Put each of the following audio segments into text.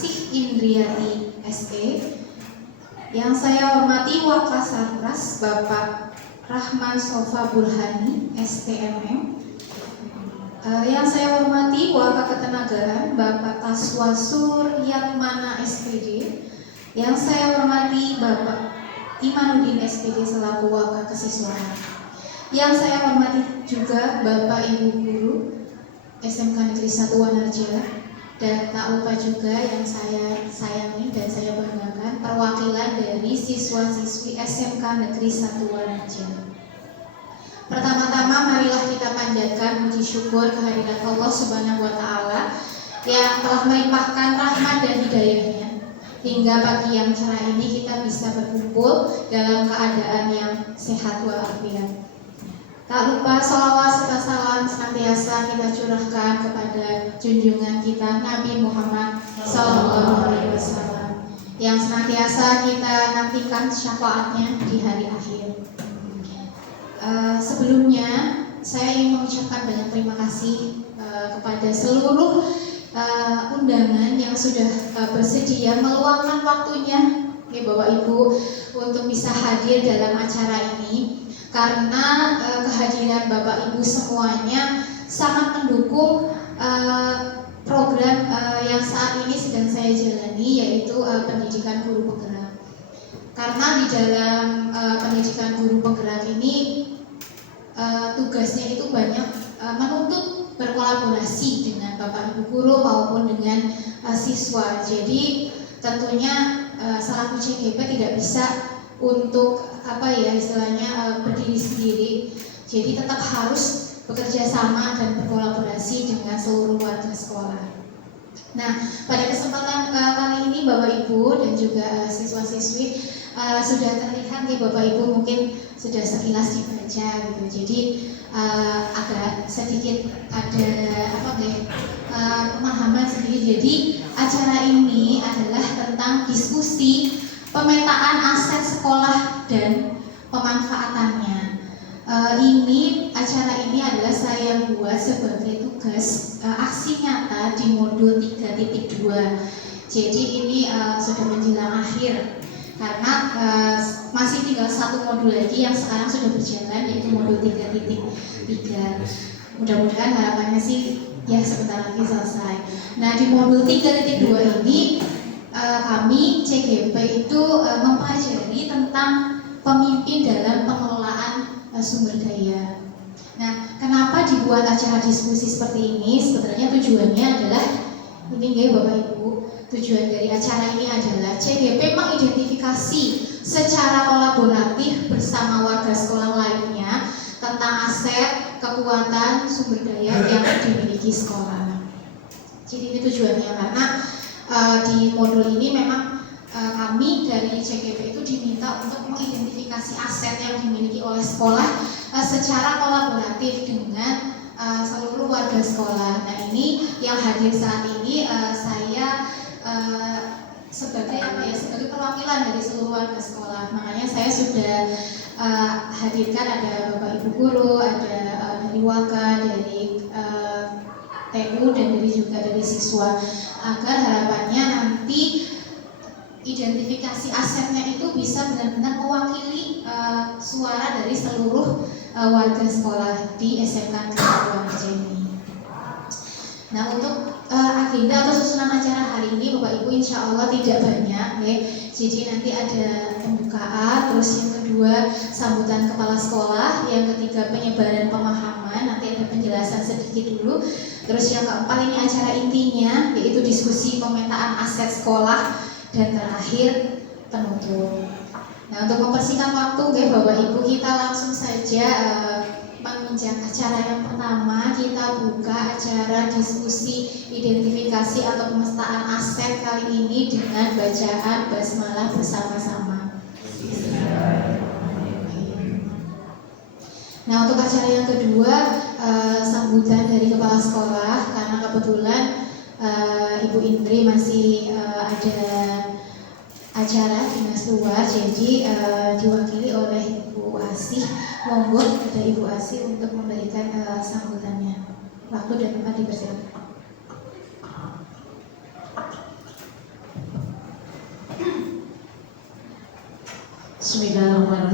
Asih Indriati SE. Yang saya hormati Wakasarpras Bapak Rahman Sofa Burhani STMM. Yang saya hormati Wakaketenagaraan Bapak Taswasur Yatmana SPD. Yang saya hormati Bapak Imanuddin SPD selaku Wakakesiswaan. Yang saya hormati juga Bapak Ibu Guru SMK Negeri 1 Wanarja, dan tak lupa juga yang saya sayangi dan saya banggakan perwakilan dari siswa-siswi SMK Negeri 1 Wanarja. Pertama-tama marilah kita panjatkan puji syukur kehadirat Allah Subhanahu wa Ta'ala yang telah melimpahkan rahmat dan hidayahnya hingga pagi yang cerah ini kita bisa berkumpul dalam keadaan yang sehat walafiat. Tak lupa sholawat serta salam senantiasa kita curahkan kepada junjungan kita Nabi Muhammad SAW yang senantiasa kita nantikan syafaatnya di hari akhir. Sebelumnya saya ingin mengucapkan banyak terima kasih kepada seluruh undangan yang sudah bersedia meluangkan waktunya ya Bapak Ibu untuk bisa hadir dalam acara ini. Karena kehadiran Bapak Ibu semuanya sangat mendukung program yang saat ini sedang saya jalani, yaitu pendidikan guru penggerak. Karena di dalam pendidikan guru penggerak ini tugasnya itu banyak menuntut berkolaborasi dengan Bapak Ibu guru maupun dengan siswa. Jadi tentunya selaku CGP tidak bisa untuk berdiri sendiri. Jadi tetap harus bekerja sama dan berkolaborasi dengan seluruh warga sekolah. Nah, pada kesempatan kali ini Bapak Ibu dan juga siswa-siswi sudah terlihat nih Bapak Ibu mungkin sudah sekilas dibaca gitu. Jadi agak sedikit ada pemahaman sendiri. Jadi acara ini adalah tentang diskusi pemetaan aset sekolah dan pemanfaatannya. Acara ini adalah saya buat sebagai tugas aksi nyata di modul 3.2. Jadi ini sudah menjelang akhir karena masih tinggal satu modul lagi yang sekarang sudah berjalan, yaitu modul 3.3. Mudah-mudahan harapannya sih ya sebentar lagi selesai. Nah, di modul 3.2 ini kami CGP itu mempelajari tentang pemimpin dalam pengelolaan sumber daya. Nah, kenapa dibuat acara diskusi seperti ini? Sebenarnya tujuannya adalah ini ya Bapak Ibu, tujuan dari acara ini adalah CGP mengidentifikasi secara kolaboratif bersama warga sekolah lainnya tentang aset, kekuatan, sumber daya yang dimiliki sekolah. Jadi ini tujuannya karena di modul ini memang kami dari CGP itu diminta untuk mengidentifikasi aset yang dimiliki oleh sekolah secara kolaboratif dengan seluruh warga sekolah. Nah, ini yang hadir saat ini saya sebagai perwakilan dari seluruh warga sekolah. Makanya saya sudah hadirkan ada Bapak Ibu guru, ada dari Waka, dari TU dan juga dari siswa, agar harapannya nanti identifikasi asetnya itu bisa benar-benar mewakili suara dari seluruh warga sekolah di SMK Negeri Wanarja ini. Nah, untuk agenda atau susunan acara hari ini Bapak Ibu insya Allah tidak banyak ya. Jadi nanti ada pembukaan, terus yang kedua sambutan kepala sekolah, yang ketiga penyebaran pemahaman, nanti ada penjelasan sedikit dulu. Terus yang keempat ini acara intinya yaitu diskusi pemetaan aset sekolah, dan terakhir penutup. Nah, untuk mempersingkat waktu Bapak Ibu, kita langsung saja menginjak acara yang pertama. Kita buka acara diskusi identifikasi atau pemestaan aset kali ini dengan bacaan basmalah bersama-sama. Nah, untuk acara yang kedua sambutan dari kepala sekolah, karena kebetulan Ibu Indri masih ada acara dinas luar, jadi diwakili oleh Ibu Asih. Monggo ada Ibu Asih untuk memberikan sambutannya. Waktu dan tempat dipersilakan.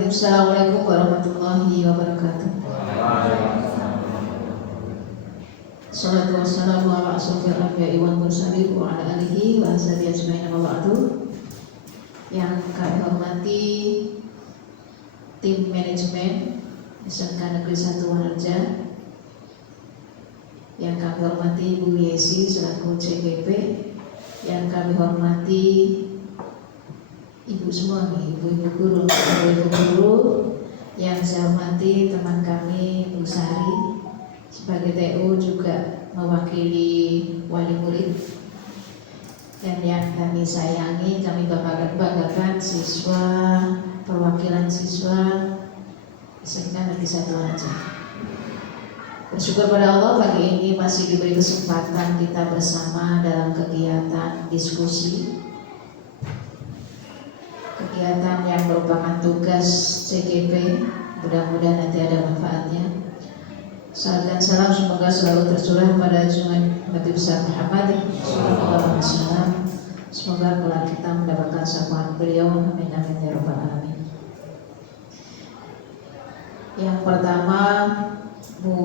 Assalamualaikum warahmatullahi wabarakatuh. Salatu wassalamu ala asrofil anbiya'i wal mursalin wa ala alihi wa ashabihi ajma'in wa ba'du. Yang kami hormati tim manajemen SMK Negeri 1 Wonarja, yang kami hormati Bu Yesi selaku CGP, yang kami hormati ibu semua nih, ibu-ibu guru, yang saya hormati teman kami Bu Sari sebagai TU, juga mewakili wali murid, dan yang kami sayangi, kami banggakan siswa, perwakilan siswa SMK Negeri 1 Wonarja. Bersyukur pada Allah pagi ini masih diberi kesempatan kita bersama dalam kegiatan diskusi, kegiatan yang merupakan tugas CGP. Mudah-mudahan nanti ada manfaatnya. Salam dan salam semoga selalu tercurah pada junjungan Nabi besar Muhammad sallallahu alaihi wasallam. Semoga kelak kita mendapatkan syafaat beliau. Amin amin ya rabbal alamin. Yang pertama, Bu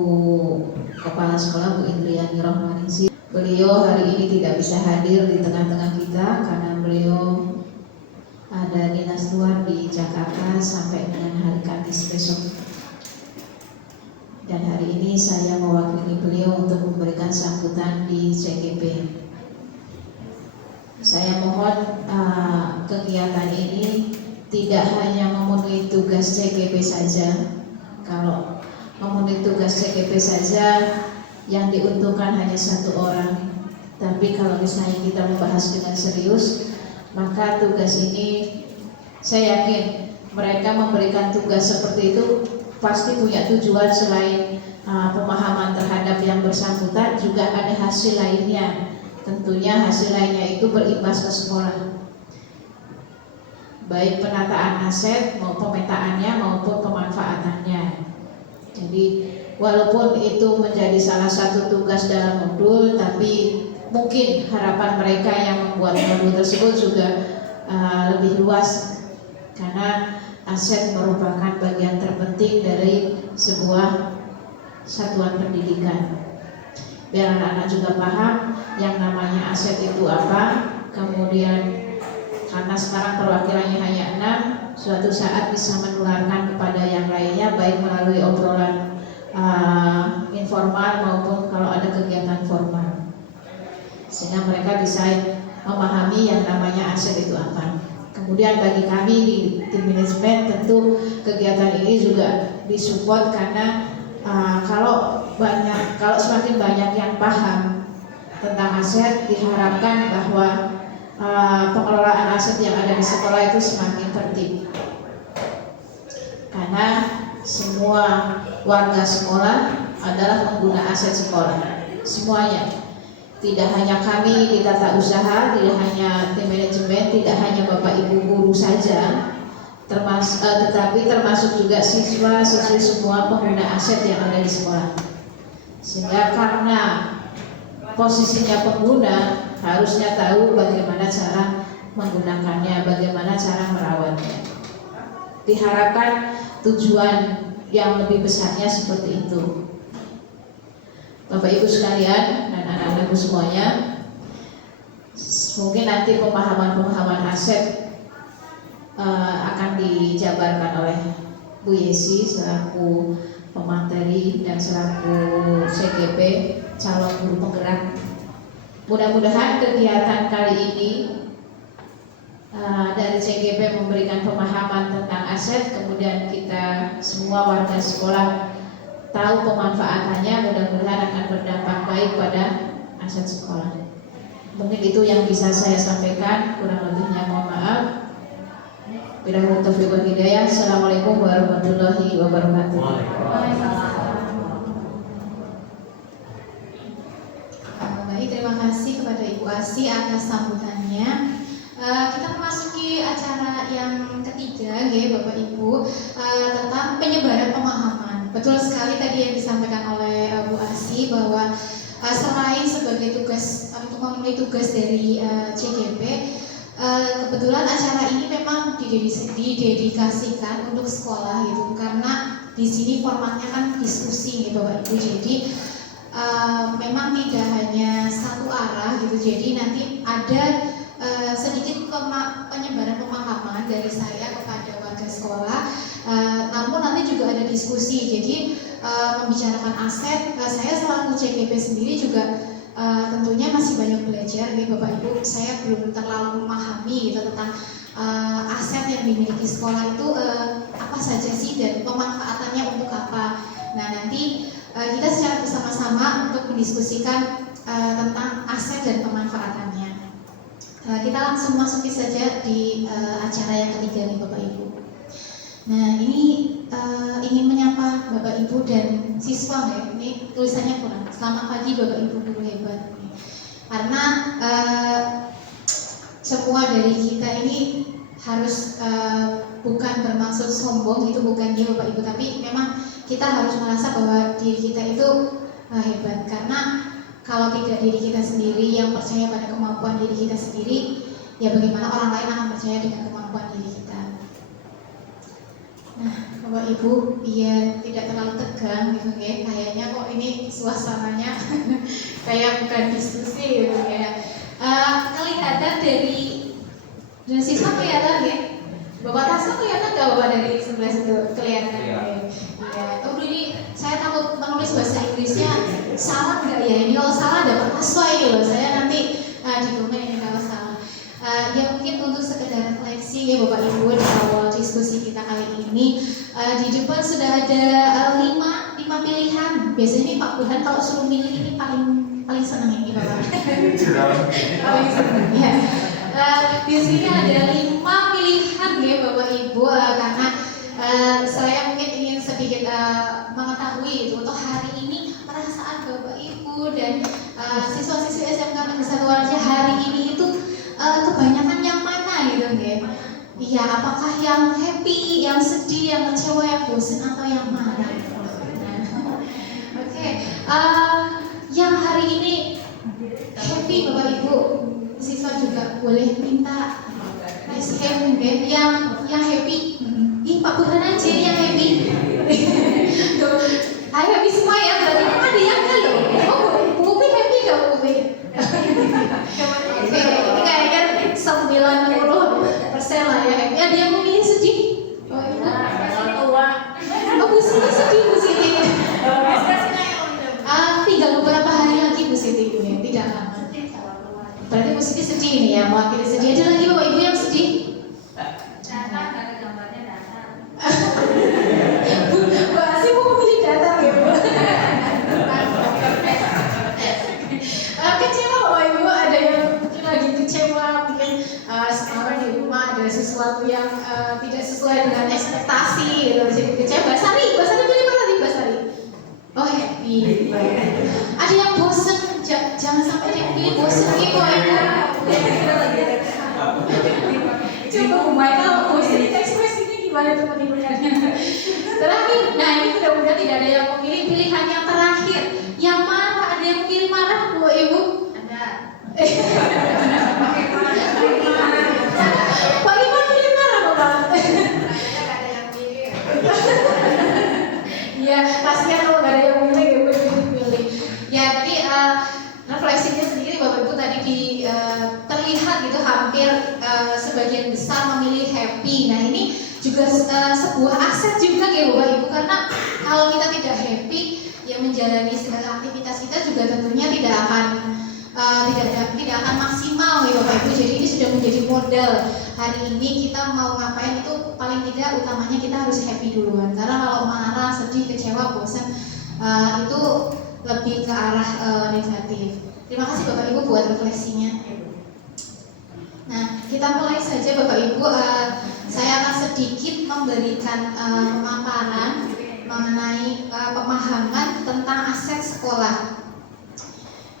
Kepala Sekolah Bu Indriani Rohmaningsi. Beliau hari ini tidak bisa hadir di tengah-tengah kita karena beliau ada dinas luar di Jakarta sampai dengan hari Kamis besok. Dan hari ini saya mewakili beliau untuk memberikan sambutan di CGP. Saya mohon kegiatan ini tidak hanya memenuhi tugas CGP saja. Kalau memenuhi tugas CGP saja, yang diuntungkan hanya satu orang. Tapi kalau misalnya kita membahas dengan serius, maka tugas ini saya yakin mereka memberikan tugas seperti itu pasti punya tujuan selain pemahaman terhadap yang bersangkutan, juga ada hasil lainnya. Tentunya hasil lainnya itu berimbas ke sekolah, baik penataan aset maupun pemetaannya maupun pemanfaatannya. Jadi walaupun itu menjadi salah satu tugas dalam modul, tapi mungkin harapan mereka yang membuat modul tersebut juga lebih luas, karena aset merupakan bagian terpenting dari sebuah satuan pendidikan. Biar anak-anak juga paham yang namanya aset itu apa. Kemudian karena sekarang perwakilannya hanya 6, suatu saat bisa menularkan kepada yang lainnya, baik melalui obrolan informal maupun kalau ada kegiatan formal, sehingga mereka bisa memahami yang namanya aset itu apa. Kemudian bagi kami di tim manajemen, tentu kegiatan ini juga disupport karena kalau semakin banyak yang paham tentang aset, diharapkan bahwa pengelolaan aset yang ada di sekolah itu semakin tertib. Karena semua warga sekolah adalah pengguna aset sekolah, semuanya. Tidak hanya kami di tata usaha, tidak hanya tim manajemen, tidak hanya bapak ibu guru saja, tetapi termasuk juga siswa-siswi semua pengguna aset yang ada di sekolah. Sehingga karena posisinya pengguna, harusnya tahu bagaimana cara menggunakannya, bagaimana cara merawatnya. Diharapkan tujuan yang lebih besarnya seperti itu. Bapak Ibu sekalian dan anak-anakku semuanya, mungkin nanti pemahaman aset akan dijabarkan oleh Bu Yesi selaku pemateri dan selaku CGP calon guru penggerak. Mudah-mudahan kegiatan kali ini dari CGP memberikan pemahaman tentang aset, kemudian kita semua warga sekolah tahu pemanfaatannya, mudah-mudahan akan berdampak baik pada aset sekolah. Mungkin itu yang bisa saya sampaikan, kurang lebihnya mohon maaf. Billahi taufiq wal hidayah. Assalamualaikum warahmatullahi wabarakatuh. Baik, terima kasih kepada Ibu Asi atas sambutannya. Kita memasuki acara yang ketiga, Bapak Ibu, tentang penyebaran pemahaman. Betul sekali tadi yang disampaikan oleh Bu Asi bahwa selain sebagai tugas untuk memenuhi tugas dari CGP, Kebetulan acara ini memang didedikasikan untuk sekolah gitu, karena di sini formatnya kan diskusi gitu Bapak Ibu. Jadi memang tidak hanya satu arah gitu. Jadi nanti ada sedikit penyebaran pemahaman dari saya kepada warga sekolah. Namun nanti juga ada diskusi. Jadi membicarakan aset, saya selaku CGP sendiri juga tentunya masih banyak belajar nih Bapak Ibu. Saya belum terlalu memahami gitu tentang aset yang dimiliki sekolah itu apa saja sih dan pemanfaatannya untuk apa. Nah nanti kita secara bersama-sama untuk mendiskusikan tentang aset dan pemanfaatannya. Kita langsung masuki saja di acara yang ketiga nih Bapak Ibu. Nah ini ingin menyapa Bapak Ibu dan siswa ya. Ini tulisannya kurang. Selamat pagi Bapak Ibu guru hebat. Karena semua dari kita ini harus bukan bermaksud sombong, itu bukan dia Bapak Ibu, tapi memang kita harus merasa bahwa diri kita itu hebat. Karena kalau tidak diri kita sendiri yang percaya pada kemampuan diri kita sendiri, ya bagaimana orang lain akan percaya dengan kemampuan diri kita. Nah, Bapak Ibu, biar tidak terlalu tegang gitu ya. Kayaknya kok ini suasananya kayak bukan diskusi gitu ya. Kelihatan dari siswa kelihatan ya. Bapak Tasno kelihatan nggak Bapak dari sebelah situ? Kelihatan ya. Ya. Oh ini saya takut menulis bahasa Inggrisnya salah nggak ya? Ini kalau salah dapat paswa ini loh. Saya nanti di komen ini kalau salah. Ya mungkin untuk sekedar refleksi ya Bapak Ibu di awal diskusi kita kali ini. Di depan sudah ada lima pilihan. Biasanya Pak Burhan kalau suruh milih ini paling senang ini Bapak. Paling senang ya. Di sini ada 5 pilihan ya Bapak Ibu, karena saya mungkin ingin sedikit mengetahui itu untuk hari ini perasaan Bapak Ibu dan siswa-siswi SMK Negeri 1 Waraja hari ini itu kebanyakan yang mana gitu ya? Iya, apakah yang happy, yang sedih, yang kecewa, yang bosan atau yang marah? Oke, yang hari ini happy Bapak Ibu. Siswa juga boleh minta SKM yang happy. Ih Pak Burhan aja yang happy. Tuh, ayo happy semua ya. Berarti kan ada yang enggak loh. Oh, Bu Upi happy nggak Bu Upi? Oke, ini kayaknya 90% lah ya happy. Ada yang memilih sedih? Oh iya. Oh Bu Siti sedih Bu Siti. Tinggal beberapa hari lagi Bu Siti ya, tidak lama. Berarti Bu Siti sedih nih ya, mewakili sedih. Ada lagi Bapak Ibu yang sedih? Data, ada gambarnya data. Bu Asi mau memilih data ya Bu? Kecewa Bapak Ibu, ada yang mungkin lagi kecewa, mungkin sekarang di rumah ada sesuatu yang tidak sesuai dengan ekspektasi gitu, jadi kecewa. Basari pilih mana tadi Basari? Oh happy. Ada yang bosen, jangan sampai dia pilih bosen gitu ya. Coba Bu Michael, bosen itu ekspresinya gimana teman-teman? Terakhir, nah ini mudah-mudahan tidak ada yang memilih pilihan yang terakhir. Yang marah, ada yang memilih marah Bu Ibu? Ada. Pak Iman pilih marah Bapak? Ada yang pilih. Ya, kasihan kalau nggak ada yang milih, ya pilih. Ya, tadi refleksinya sendiri Bapak Ibu tadi terlihat gitu hampir sebagian besar memilih happy. Nah ini juga sebuah aset juga ya Bapak Ibu, karena kalau kita tidak happy, ya menjalani segala aktivitas kita juga tentunya tidak akan maksimal ya Bapak Ibu. Jadi ini sudah menjadi modal. Hari ini kita mau ngapain itu paling tidak utamanya kita harus happy duluan. Karena kalau marah, sedih, kecewa, bosan itu lebih ke arah negatif. Terima kasih Bapak Ibu buat refleksinya. Nah, kita mulai saja Bapak Ibu. Saya akan sedikit memberikan pemaparan mengenai pemahaman tentang aset sekolah.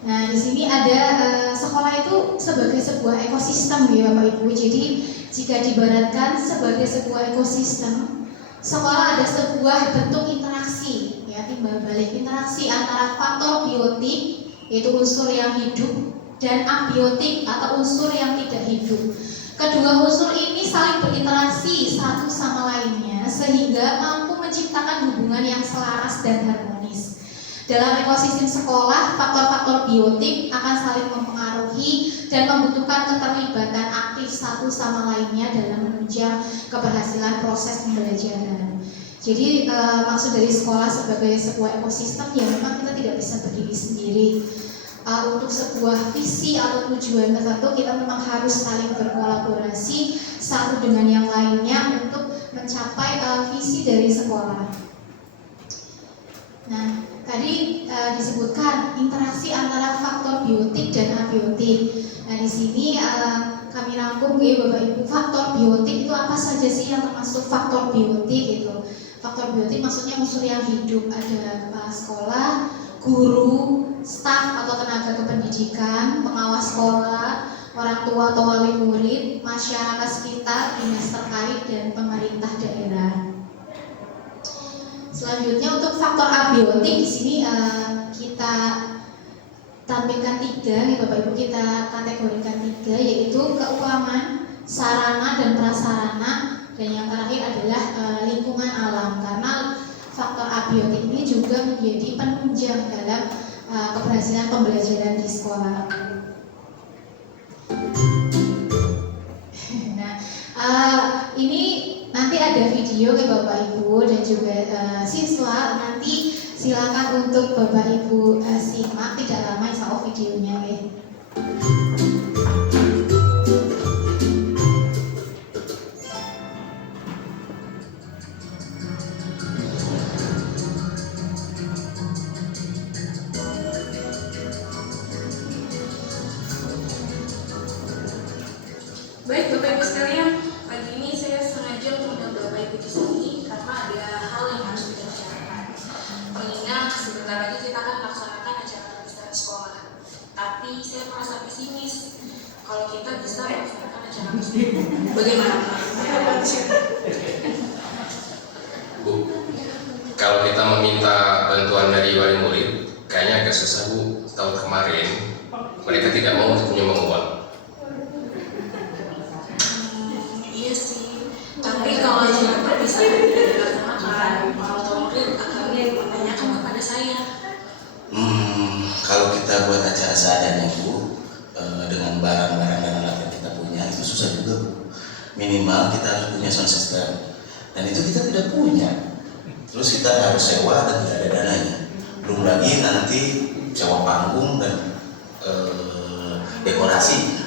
Nah, di sini ada sekolah itu sebagai sebuah ekosistem ya Bapak Ibu. Jadi jika diibaratkan sebagai sebuah ekosistem, sekolah ada sebuah bentuk interaksi, ya timbal balik interaksi antara faktor biotik yaitu unsur yang hidup dan abiotik atau unsur yang tidak hidup. Kedua unsur ini saling berinteraksi satu sama lainnya sehingga mampu menciptakan hubungan yang selaras dan harmonis. Dalam ekosistem sekolah, faktor-faktor biotik akan saling mempengaruhi dan membutuhkan keterlibatan aktif satu sama lainnya dalam menunjang keberhasilan proses pembelajaran. Jadi maksud dari sekolah sebagai sebuah ekosistem ya memang kita tidak bisa berdiri sendiri. Untuk sebuah visi atau tujuan tertentu kita memang harus saling berkolaborasi satu dengan yang lainnya untuk mencapai visi dari sekolah. Nah, tadi disebutkan interaksi antara faktor biotik dan abiotik. Nah, di sini kami rangkum ya Bapak Ibu, faktor biotik itu apa saja sih yang termasuk faktor biotik itu? Faktor biotik maksudnya unsur yang hidup, ada kepala sekolah, guru, staf atau tenaga kependidikan, pengawas sekolah, orang tua atau wali murid, masyarakat sekitar, dinas terkait, dan pemerintah daerah. Selanjutnya untuk faktor abiotik di sini kita tampilkan 3 ya Bapak Ibu, kita kategorikan 3 yaitu keuangan, sarana dan prasarana, dan yang terakhir adalah lingkungan alam, karena faktor abiotik ini juga menjadi penunjang dalam keberhasilan pembelajaran di sekolah. Nah, ini nanti ada video ke Bapak Ibu dan juga siswa, nanti silakan untuk Bapak Ibu simak, tidak lama insya Allah videonya ya. Baik Bapak Ibu sekalian, pagi ini saya sengaja mengundang Bapak Ibu di sini karena ada hal yang harus kita bicarakan. Mengingat sebentar lagi kita akan melaksanakan acara perpisahan sekolah. Tapi saya merasa pesimis kalau kita bisa melaksanakan acara perpisahan. Bagaimana? Bu, kalau kita meminta bantuan dari wali murid, kayaknya agak susah Bu. Tahun kemarin mereka tidak mau untuk menyumbang uang. Iya sih, tapi kalau acara perpisahan tidak dilaksanakan, orang tua murid akan menanyakan kepada saya. Kalau kita buat acara seadanya Bu, dengan barang-barang dan alat yang kita punya itu susah juga Bu. Minimal kita harus punya sound system, dan itu kita tidak punya. Terus kita harus sewa dan tidak ada dananya. Belum lagi nanti sewa panggung dan dekorasi.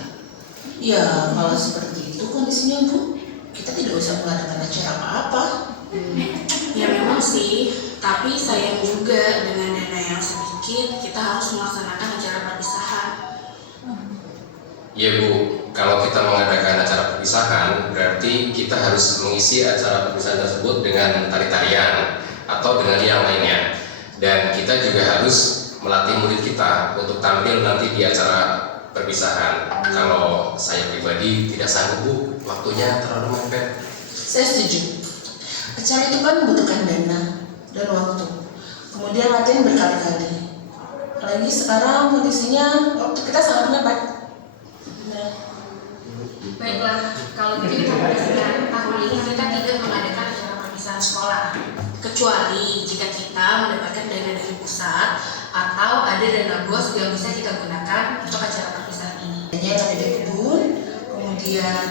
Ya, kalau seperti itu kondisinya Bu, kita tidak usah mengadakan acara apa-apa. Ya memang sih, tapi sayang juga dengan dana yang sedikit kita harus melaksanakan acara perpisahan. Ya Bu, kalau kita mengadakan acara perpisahan, berarti kita harus mengisi acara perpisahan tersebut dengan tari-tarian atau dengan yang lainnya. Dan kita juga harus melatih murid kita untuk tampil nanti di acara perpisahan. Kalau saya pribadi tidak sanggup Bu, waktunya terlalu mepet. Saya setuju. Acara itu kan membutuhkan dana dan waktu. Kemudian latihan berkali-kali. Apalagi sekarang kondisinya waktu kita sangat mepet. Nah, Baiklah, kalau begitu perpisahan tahun ini kita tidak mengadakan acara perpisahan sekolah, kecuali jika kita mendapatkan dana dari pusat atau ada dana BOS yang bisa kita gunakan untuk acara perpisahan ini. hanya yang ada di kebun. Kemudian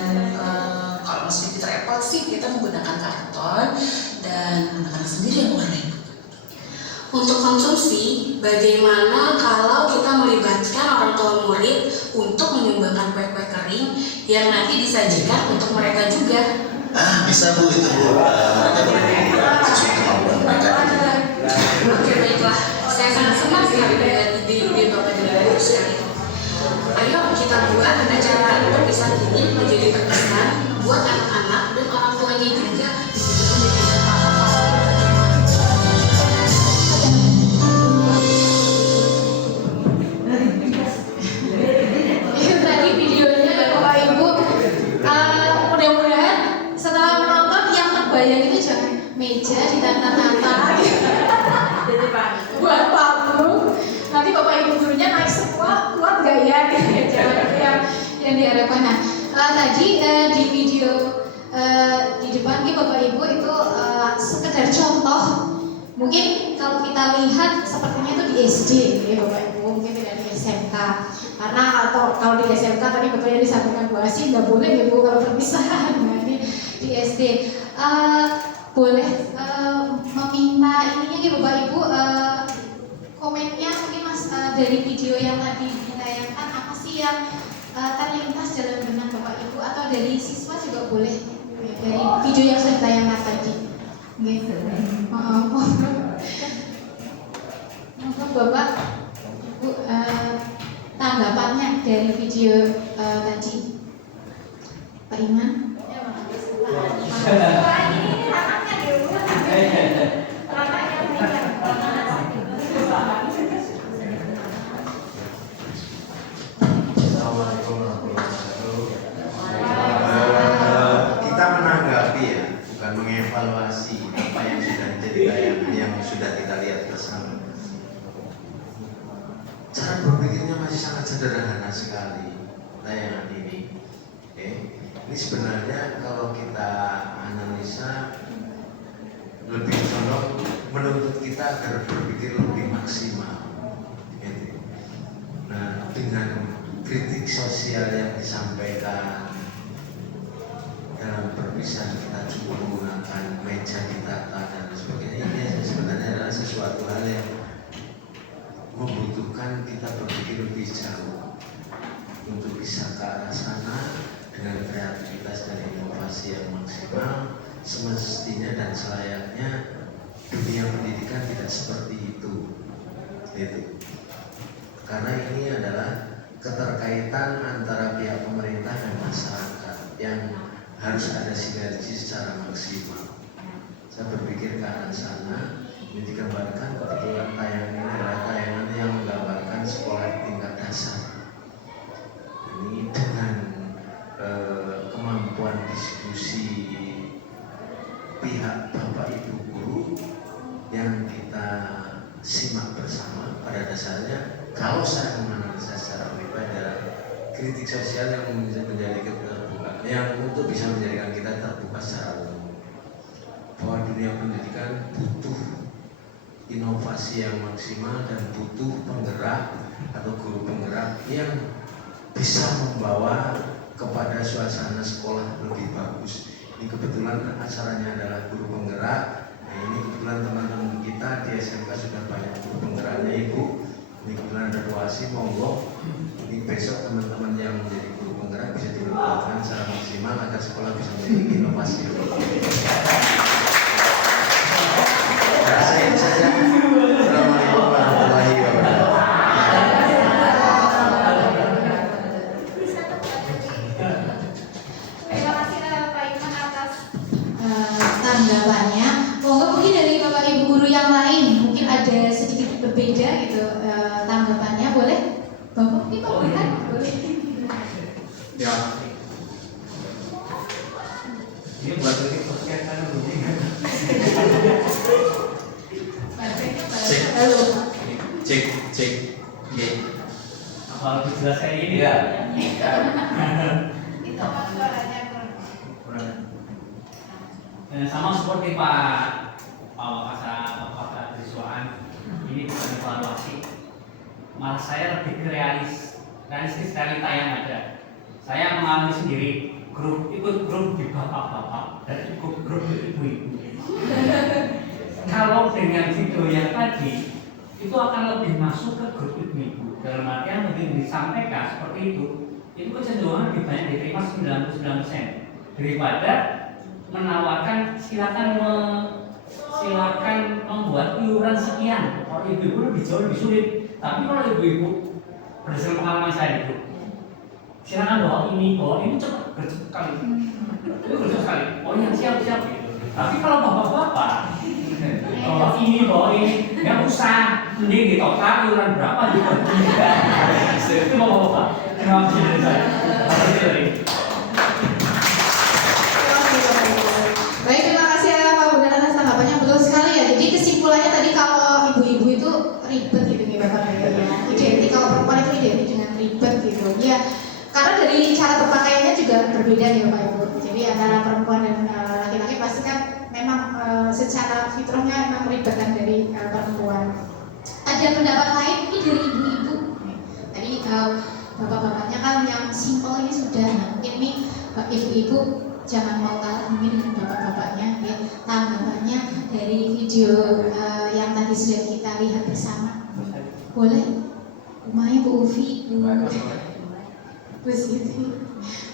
kalau masih sedikit repot sih kita menggunakan karton dan anak-anak sendiri yang memanen. Untuk konsumsi, bagaimana kalau kita melibatkan orang tua murid untuk menyumbangkan kue-kue kering yang nanti disajikan untuk mereka juga? Bisa Bu itu Bu. Mereka boleh sesuai kemampuan mereka. Oke, baiklah. Saya sangat senang sekali dengan ide-ide Bapak dan Ibu sekalian. Ayo kita buat acara perpisahan ini menjadi berkesan buat anak-anak dan orang tuanya juga. Itu tadi videonya Bapak Ibu. Mudah-mudahan setelah menonton yang terbayang itu jangan meja ditata-tata buat panggung. Nanti Bapak Ibu gurunya naik semua, kuat gak ya? Jangan itu yang diharapkan. Nah, Tadi di video di depan Bapak Ibu itu sekedar contoh. Mungkin kalau kita lihat sepertinya itu di SD ya Bapak Ibu, mungkin tidak di SMK. Karena atau kalau di SMK tadi Bapak yang disampaikan Bu Asi nggak boleh ya Bu kalau perpisahan. Nah, di SD boleh meminta ininya ya Bapak Ibu komennya mungkin Mas dari video yang tadi ditayangkan apa sih yang terlintas dalam benak Bapak Ibu atau dari siswa juga boleh ya, dari video yang sudah ditayangkan tadi. Gitu. Monggo Bapak Ibu tanggapannya dari video tadi. Pak Iman. Assalamualaikum warahmatullahi wabarakatuh. Kita menanggapi ya, bukan mengevaluasi apa yang sudah jadi tayangan yang sudah kita lihat bersama. Cara berpikirnya masih sangat sederhana sekali tayangan ini. Ini sebenarnya kalau kita analisa lebih condong menuntut kita agar berpikir lebih maksimal. Gitu. Nah, dengan kritik sosial yang disampaikan dalam perpisahan kita cukup menggunakan meja ditata dan sebagainya, ini sebenarnya adalah sesuatu hal yang membutuhkan kita berpikir lebih jauh untuk bisa ke arah sana dengan kreativitas dan inovasi yang maksimal. Semestinya dan selayaknya dunia pendidikan tidak seperti itu. Karena ini adalah keterkaitan antara pihak pemerintah dan masyarakat yang harus ada sinergi secara maksimal. Saya berpikir ke arah sana. Ini digambarkan kebetulan tayangan ini adalah tayangan yang menggambarkan sekolah tingkat dasar. Ini dengan kemampuan diskusi pihak Bapak Ibu guru yang kita simak bersama, pada dasarnya kalau saya menganalisa secara pribadi adalah kritik sosial yang menjadi keterbukaan, yang untuk bisa menjadikan kita terbuka secara umum bahwa dunia pendidikan butuh inovasi yang maksimal dan butuh penggerak atau guru penggerak yang bisa membawa kepada suasana sekolah lebih bagus. Ini kebetulan acaranya adalah guru penggerak. Nah, ini kebetulan teman-teman kita di SMK sudah banyak guru penggeraknya Ibu. Ini kebetulan ada Bu Asi, monggo. Ini besok teman-teman yang menjadi guru penggerak bisa dilakukan secara maksimal agar sekolah bisa menjadi inovasi. Saya saja. Assalamualaikum warahmatullahi wabarakatuh. Terima kasih Pak Iman atas tanggapannya. Monggo mungkin dari Bapak Ibu guru yang lain mungkin ada sedikit berbeda gitu tanggapannya, boleh? Bapak mungkin boleh. Ya. Ini buat ini podcast kan begini kan. Halo. Cek. Oke. Apa lebih jelas kayak gini ya? Itu suaranya Sama seperti Pak Wakasat Triswaan, ini bukan evaluasi. Malah saya lebih realistis realita yang ada. Saya mengalami sendiri ikut grup di bapak-bapak dan ikut grup di ibu-ibu. Kalau dengan video yang tadi itu akan lebih masuk ke grup ibu-ibu. Dalam artian mungkin disampaikan seperti itu kecenderungan lebih banyak diterima 99% daripada menawarkan silakan membuat iuran sekian. Kalau ibu-ibu lebih jauh lebih sulit. Tapi kalau ibu-ibu berdasarkan pengalaman saya itu, silakan bawa ini cepat gercep sekali. Itu gercep sekali. Oh yang siap gitu. Tapi kalau bapak-bapak bawa ini nggak usah, mending di total iuran berapa gitu. Itu bapak-bapak. Terima kasih dari saya. Terima kasih dari. Baik, terima kasih Pak Bunda atas tanggapannya, betul sekali ya. Jadi kesimpulannya tadi kalau ibu-ibu itu ribet gitu nih Bapak ya. Identik kalau perempuan itu identik dengan ribet gitu. Ya, karena dari cara berpakaiannya juga juga berbeda ya Bapak Ibu. Jadi antara perempuan dan laki-laki pasti kan memang secara fitrahnya memang melibatkan dari perempuan. Ada pendapat lain mungkin dari ibu-ibu. Tadi bapak-bapaknya kan yang simpel ini sudah. Nah, mungkin nih ibu-ibu jangan mau kalah mungkin dengan bapak-bapaknya ya. Tanggapannya dari video yang tadi sudah kita lihat bersama. Boleh? Umay, Bu Ufi, Bu Siti,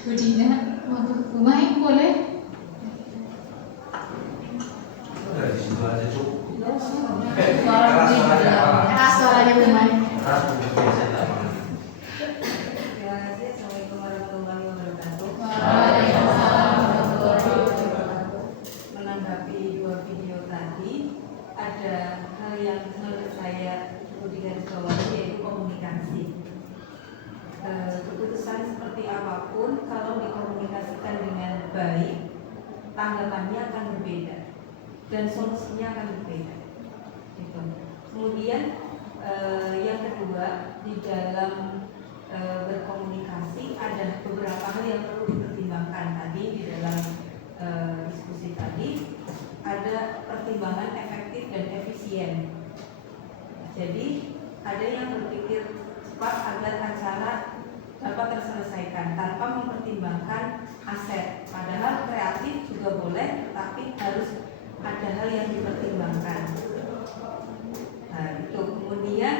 Bu Dina, Umay, boleh? Dari situ aja cukup. Keras suaranya Bu Umay. Keras biasa tak mau. Terima kasih. Assalamualaikum warahmatullahi wabarakatuh. Menanggapi dua video tadi, ada hal yang menurut saya perlu digarisbawahi, yaitu komunikasi. Keputusan seperti apapun, kalau dikomunikasikan dengan baik, tanggapannya akan berbeda dan solusinya akan berbeda. Gitu. Kemudian yang kedua, di dalam berkomunikasi ada beberapa hal yang perlu dipertimbangkan tadi di dalam diskusi tadi. Ada pertimbangan efektif dan efisien. Jadi ada yang berpikir cepat agar acara dapat terselesaikan tanpa mempertimbangkan aset. Padahal kreatif juga boleh, tapi harus ada hal yang dipertimbangkan. Nah, itu kemudian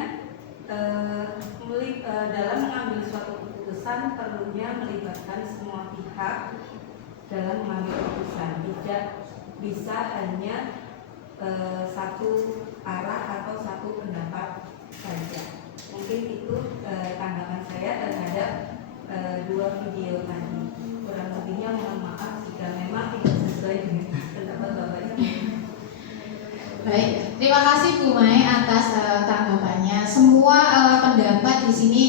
dalam mengambil suatu keputusan perlunya melibatkan semua pihak dalam mengambil keputusan. Tidak bisa hanya satu arah atau satu pendapat saja. Mungkin itu tanggapan saya terhadap dua video tadi. Kurang lebihnya mohon maaf jika memang tidak sesuai dengan pendapat Bapaknya. Baik, terima kasih Bu Mai atas tanggapannya. Semua pendapat di sini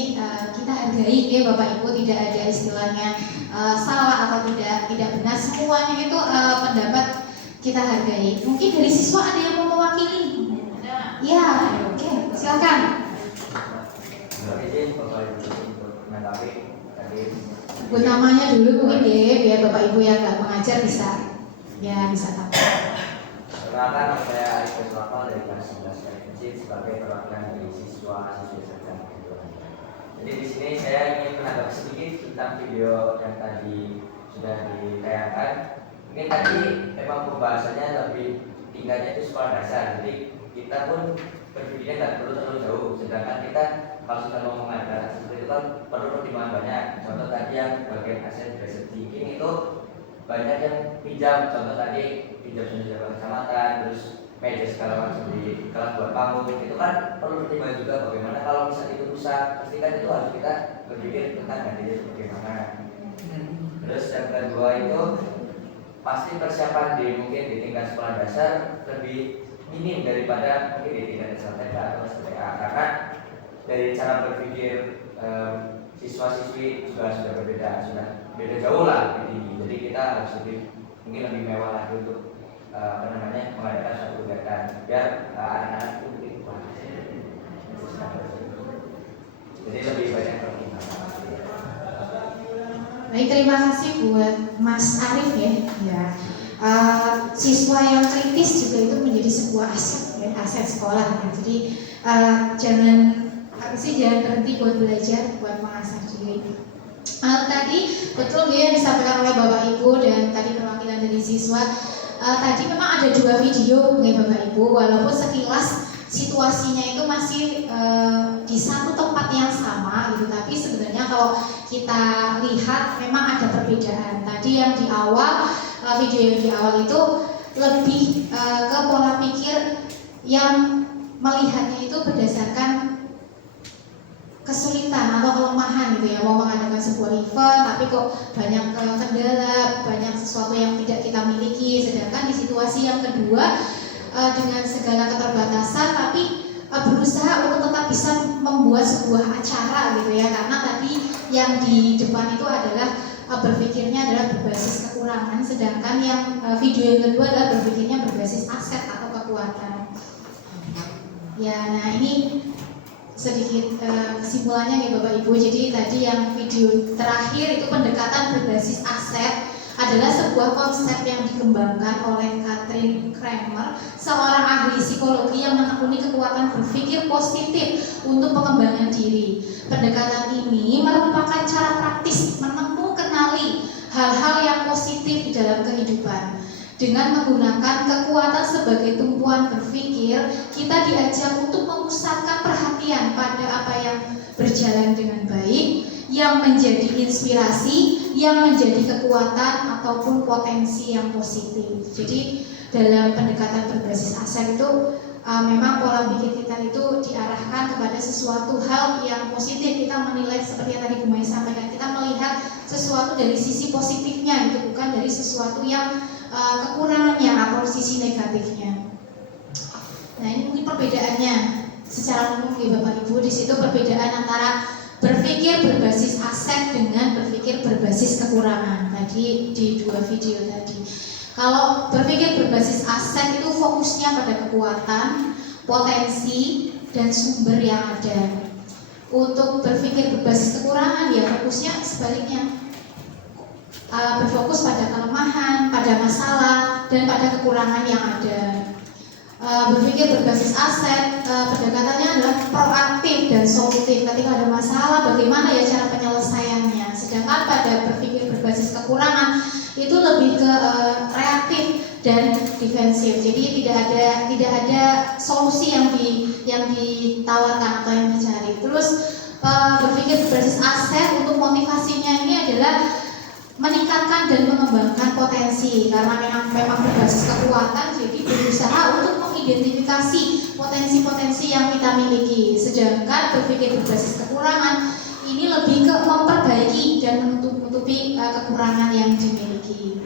kita hargai ya Bapak Ibu, tidak ada istilahnya salah atau tidak benar. Semuanya itu pendapat kita hargai. Mungkin dari siswa ada yang mau mewakili? Ya, oke, silakan. Sebut namanya dulu mungkin deh, biar Bapak Ibu yang nggak mengajar bisa tahu. Perkenalkan, saya Arif Kuswako dari kelas 11 Masjid sebagai perwakilan dari siswa-siswi SMK. Jadi di sini saya ingin menanggapi sedikit tentang video yang tadi sudah ditayangkan. Mungkin tadi memang pembahasannya lebih tingkatnya itu sekolah dasar. Jadi kita pun berpikirnya nggak perlu terlalu jauh. Sedangkan kita kalau sudah ngomong ada seperti itu kan perlu pertimbangan banyak. Contoh tadi yang bagian aset basic thinking itu banyak yang pinjam. Contoh tadi pinjam sumber kecamatan, terus meja segala macam di kelas buat panggung, itu kan perlu pertimbangan juga bagaimana kalau misalnya itu rusak, pasti kan itu harus kita berpikir tentang gantinya bagaimana. Terus yang kedua itu pasti persiapan mungkin di tingkat sekolah dasar lebih minim daripada mungkin di tingkat SMK atau STPA, karena dari cara berpikir siswa-siswi juga sudah beda jauh lah ini. Jadi kita harus mungkin lebih mewah lagi untuk mengadakan suatu kegiatan biar anak-anak itu lebih kuat. Jadi lebih banyak pertimbangan. Baik, terima kasih buat Mas Arif ya. Siswa yang kritis juga itu menjadi sebuah aset sekolah. Jadi jangan berhenti buat belajar, buat mengasah diri. Tadi betul ya yang disampaikan oleh Bapak Ibu dan tadi perwakilan dari siswa. Tadi memang ada dua video ya Bapak Ibu, walaupun sekilas situasinya itu masih di satu tempat yang sama gitu, tapi sebenarnya kalau kita lihat memang ada perbedaan. Tadi yang di awal, video yang di awal itu lebih ke pola pikir yang melihatnya itu berdasarkan kesulitan atau kelemahan gitu ya, mau mengadakan sebuah event tapi kok banyak kendala, banyak sesuatu yang tidak kita miliki. Sedangkan di situasi yang kedua dengan segala keterbatasan tapi berusaha untuk tetap bisa membuat sebuah acara gitu ya, karena tadi yang di depan itu adalah berpikirnya adalah berbasis kekurangan, sedangkan yang video yang kedua adalah berpikirnya berbasis aset atau kekuatan. Ya, nah ini sedikit kesimpulannya nih Bapak Ibu. Jadi tadi yang video terakhir itu pendekatan berbasis aset adalah sebuah konsep yang dikembangkan oleh Katrin Kramer, seorang ahli psikologi yang menekuni kekuatan berpikir positif untuk pengembangan diri. Pendekatan ini merupakan cara praktis kenali hal-hal yang positif di dalam kehidupan. Dengan menggunakan kekuatan sebagai tumpuan berpikir, kita diajak untuk memusatkan perhatian pada apa yang berjalan dengan baik, yang menjadi inspirasi, yang menjadi kekuatan ataupun potensi yang positif. Jadi dalam pendekatan berbasis aset itu memang pola pikir kita itu diarahkan kepada sesuatu hal yang positif. Kita menilai seperti yang tadi Bu Mai sampaikan, kita melihat sesuatu dari sisi positifnya, itu bukan dari sesuatu yang kekurangannya atau sisi negatifnya. Nah, ini mungkin perbedaannya secara umum ya Bapak Ibu. Di situ perbedaan antara berpikir berbasis aset dengan berpikir berbasis kekurangan tadi di dua video tadi. Kalau berpikir berbasis aset itu fokusnya pada kekuatan, potensi, dan sumber yang ada. Untuk berpikir berbasis kekurangan ya fokusnya sebaliknya, berfokus pada kelemahan, pada masalah, dan pada kekurangan yang ada. Berpikir berbasis aset, pendekatannya adalah proaktif dan solutif. Ketika ada masalah, bagaimana ya cara penyelesaiannya. Sedangkan pada berpikir berbasis kekurangan itu lebih ke reaktif dan defensif. Jadi tidak ada solusi yang ditawarkan atau yang dicari. Terus berpikir berbasis aset untuk motivasinya ini adalah meningkatkan dan mengembangkan potensi, karena memang berbasis kekuatan, jadi berusaha untuk mengidentifikasi potensi-potensi yang kita miliki. Sedangkan berpikir berbasis kekurangan ini lebih ke memperbaiki dan menutupi kekurangan yang dimiliki.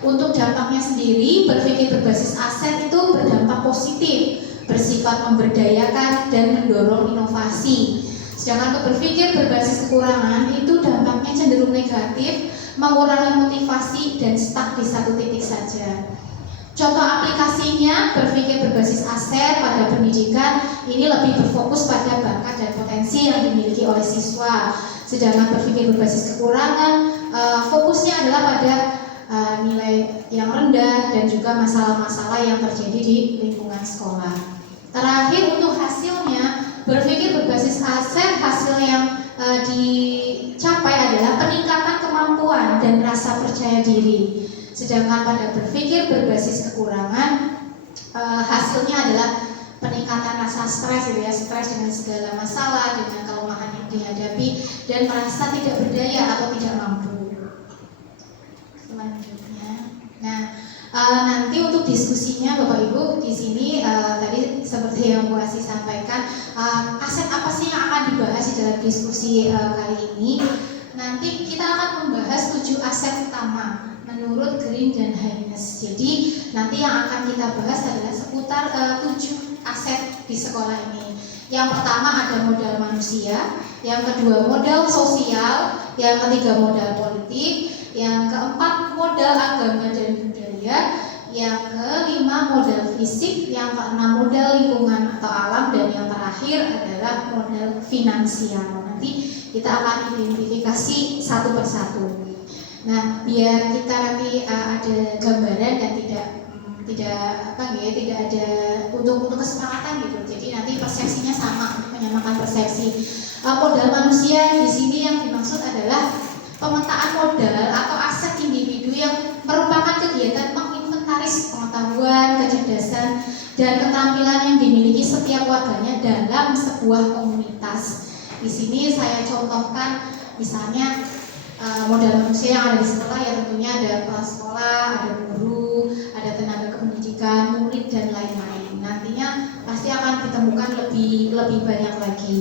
Untuk dampaknya sendiri, berpikir berbasis aset itu berdampak positif, bersifat memberdayakan dan mendorong inovasi. Sedangkan untuk berpikir berbasis kekurangan itu dampaknya cenderung negatif, mengurangi motivasi dan stuck di satu titik saja. Contoh aplikasinya, berpikir berbasis aset pada pendidikan ini lebih berfokus pada bakat dan potensi yang dimiliki oleh siswa. Sedangkan berpikir berbasis kekurangan fokusnya adalah pada nilai yang rendah dan juga masalah-masalah yang terjadi di lingkungan sekolah. Terakhir untuk hasilnya, berpikir berbasis aset hasil yang dicapai adalah peningkatan kemampuan dan rasa percaya diri. Sedangkan pada berpikir berbasis kekurangan hasilnya adalah peningkatan rasa stres, gitu ya, stres dengan segala masalah, dengan kelemahan yang dihadapi dan merasa tidak berdaya atau tidak mampu. Selanjutnya, nah nanti untuk diskusinya Bapak Ibu di sini tadi seperti yang Bu Asih sampaikan, aset apa sih yang akan dibahas di dalam diskusi kali ini? Nanti kita akan membahas 7 aset utama menurut Green dan Haynes. Jadi nanti yang akan kita bahas adalah seputar 7 aset di sekolah ini. Yang pertama ada modal manusia, yang kedua modal sosial, yang ketiga modal politik, yang keempat modal agama dan budaya, yang kelima modal fisik, yang keenam modal lingkungan atau alam, dan yang terakhir adalah modal finansial. Nanti kita akan identifikasi satu persatu. Nah, biar kita nanti ada gambaran dan tidak ada untuk kesepakatan gitu. Jadi nanti persepsinya sama, menyamakan persepsi. Modal manusia di sini yang dimaksud adalah pemetaan modal atau aset individu yang merupakan kegiatan menginventaris pengetahuan, kecerdasan, dan keterampilan yang dimiliki setiap warganya dalam sebuah komunitas. Di sini saya contohkan misalnya modal manusia yang ada di sekolah, ya tentunya ada kepala sekolah, ada guru, ada tenaga kependidikan, murid, dan lain-lain. Nantinya pasti akan ditemukan lebih banyak lagi.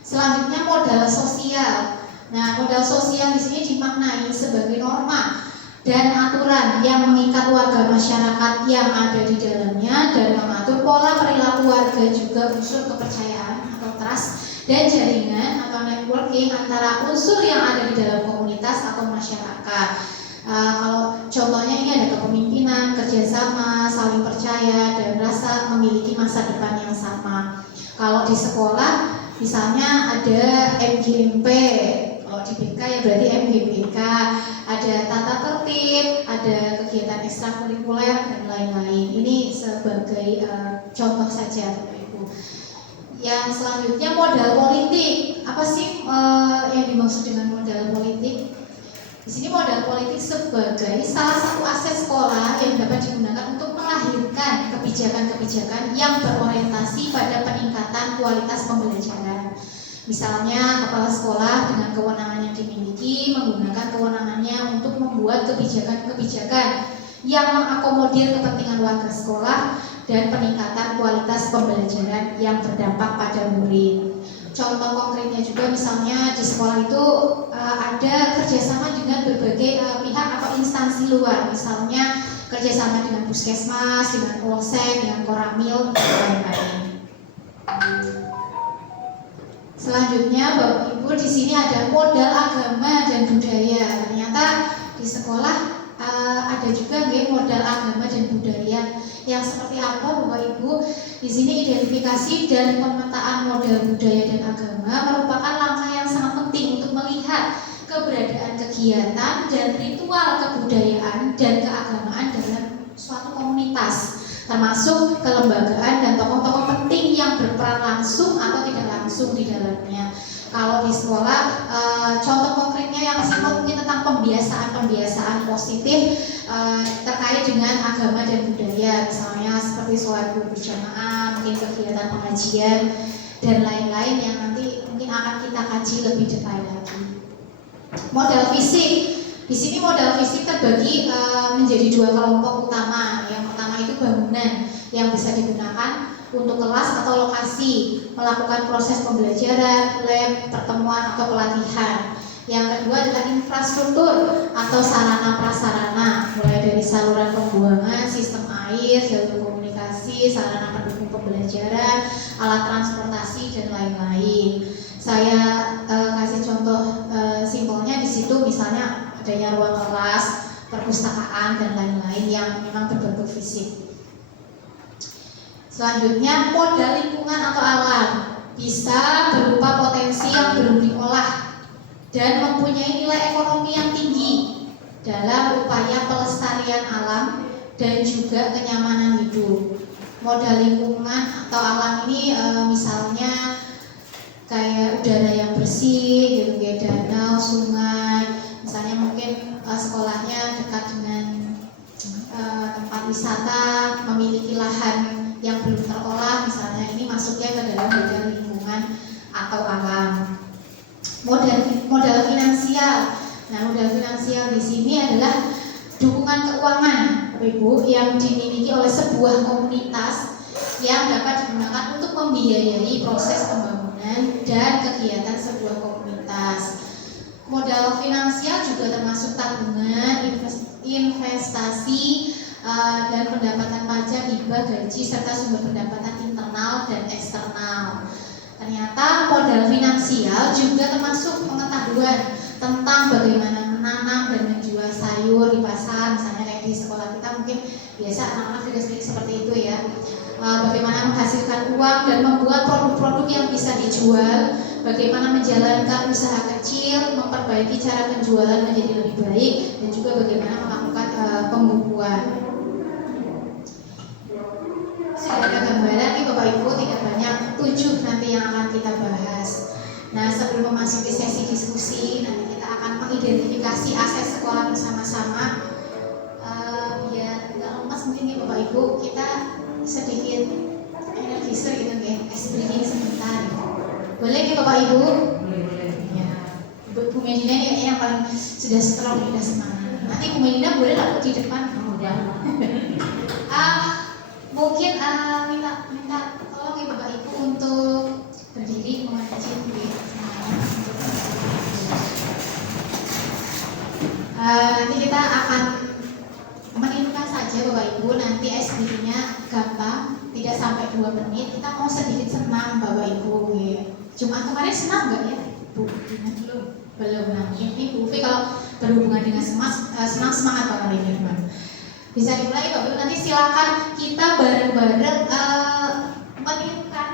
Selanjutnya modal sosial. Nah, modal sosial di sini dimaknai sebagai norma dan aturan yang mengikat warga masyarakat yang ada di dalamnya dan mengatur pola perilaku warga, juga unsur kepercayaan atau trust dan jaringan atau networking antara unsur yang ada di dalam komunitas atau masyarakat. Kalau contohnya ini ada kepemimpinan, kerjasama, saling percaya, dan rasa memiliki masa depan yang sama. Kalau di sekolah misalnya ada MGMP, kalau di BK ya berarti MGBK, ada tata tertib, ada kegiatan ekstrakurikuler dan lain-lain. Ini sebagai contoh saja, Bapak Ibu. Yang selanjutnya modal politik. Apa sih yang dimaksud dengan modal politik? Di sini modal politik sebagai salah satu aset sekolah yang dapat digunakan untuk melahirkan kebijakan-kebijakan yang berorientasi pada peningkatan kualitas pembelajaran. Misalnya kepala sekolah dengan kewenangan yang dimiliki menggunakan kewenangannya untuk membuat kebijakan-kebijakan yang mengakomodir kepentingan warga sekolah dan peningkatan kualitas pembelajaran yang berdampak pada murid. Contoh konkretnya juga misalnya di sekolah itu ada kerjasama dengan berbagai pihak atau instansi luar, misalnya kerjasama dengan puskesmas, dengan polsek, dengan koramil, dan lain-lain. Selanjutnya, Bapak Ibu, di sini ada modal agama dan budaya. Ternyata di sekolah ada juga modal agama dan budaya. Yang seperti apa, Bapak Ibu? Di sini identifikasi dan pemetaan modal budaya dan agama merupakan langkah yang sangat penting untuk melihat keberadaan kegiatan dan ritual kebudayaan dan keagamaan dalam suatu komunitas, termasuk kelembagaan dan tokoh-tokoh penting yang berperan langsung atau tidak langsung di dalamnya. Kalau di sekolah, contoh konkretnya yang simpel mungkin tentang pembiasaan positif terkait dengan agama dan budaya, misalnya seperti sholat berjamaah, mungkin kegiatan pengajian dan lain-lain yang nanti mungkin akan kita kaji lebih detail lagi. Modal fisik, di sini modal fisik terbagi menjadi dua kelompok utama. Yang pertama itu bangunan yang bisa digunakan untuk kelas atau lokasi, melakukan proses pembelajaran, lab, pertemuan atau pelatihan. Yang kedua adalah infrastruktur atau sarana prasarana, mulai dari saluran pembuangan, sistem air, jalur komunikasi, sarana pendukung pembelajaran, alat transportasi dan lain-lain. Saya kasih contoh simpelnya di situ, misalnya adanya ruang kelas, perpustakaan dan lain-lain yang memang berbentuk fisik. Selanjutnya modal lingkungan atau alam, bisa berupa potensi yang belum diolah dan mempunyai nilai ekonomi yang tinggi dalam upaya pelestarian alam dan juga kenyamanan hidup. Modal lingkungan atau alam ini misalnya kayak udara yang bersih, gitu, kayak danau, sungai. Misalnya mungkin sekolahnya dekat dengan tempat wisata, memiliki lahan yang belum terolah, misalnya ini masuknya ke dalam modal lingkungan atau alam. Modal finansial. Nah, modal finansial di sini adalah dukungan keuangan, Ibu, yang dimiliki oleh sebuah komunitas yang dapat digunakan untuk membiayai proses pembangunan dan kegiatan sebuah komunitas. Modal finansial juga termasuk tabungan, investasi, dan pendapatan pajak, hibah, gaji, serta sumber pendapatan internal dan eksternal. Ternyata modal finansial juga termasuk pengetahuan tentang bagaimana menanam dan menjual sayur di pasar, misalnya kayak di sekolah kita mungkin biasa anak-anak juga sedikit seperti itu ya. Bagaimana menghasilkan uang dan membuat produk-produk yang bisa dijual, bagaimana menjalankan usaha kecil, memperbaiki cara penjualan menjadi lebih baik, dan juga bagaimana melakukan pembukuan. Sudah ada gambaran nih Bapak Ibu, tidak banyak, 7 nanti yang akan kita bahas. Nah, sebelum memasuki sesi diskusi, nanti kita akan mengidentifikasi aset sekolah bersama-sama. Biar nggak lemas mungkin nih Bapak Ibu, kita sedikit energizer gitu ya, ice breathing sebentar. Boleh nih Bapak Ibu? Boleh. Ya. Bu Medina ini yang paling sudah strong, sudah semangat. Nanti Bu Medina boleh lah di depan. Mungkin minta tolong ya Bapak Ibu untuk berdiri mohon izin nanti kita akan menirukan saja Bapak Ibu, nanti SBD-nya gampang, tidak sampai 2 menit. Kita mau sedikit senam Bapak Ibu ya. Jumat kemarin senam nggak ya Bu? Belum. Nah, ini Bu Ufi kalau berhubungan dengan senang semangat Bapak Ibu. Bisa dimulai Bapak Ibu, nanti silakan kita bareng-bareng menirukan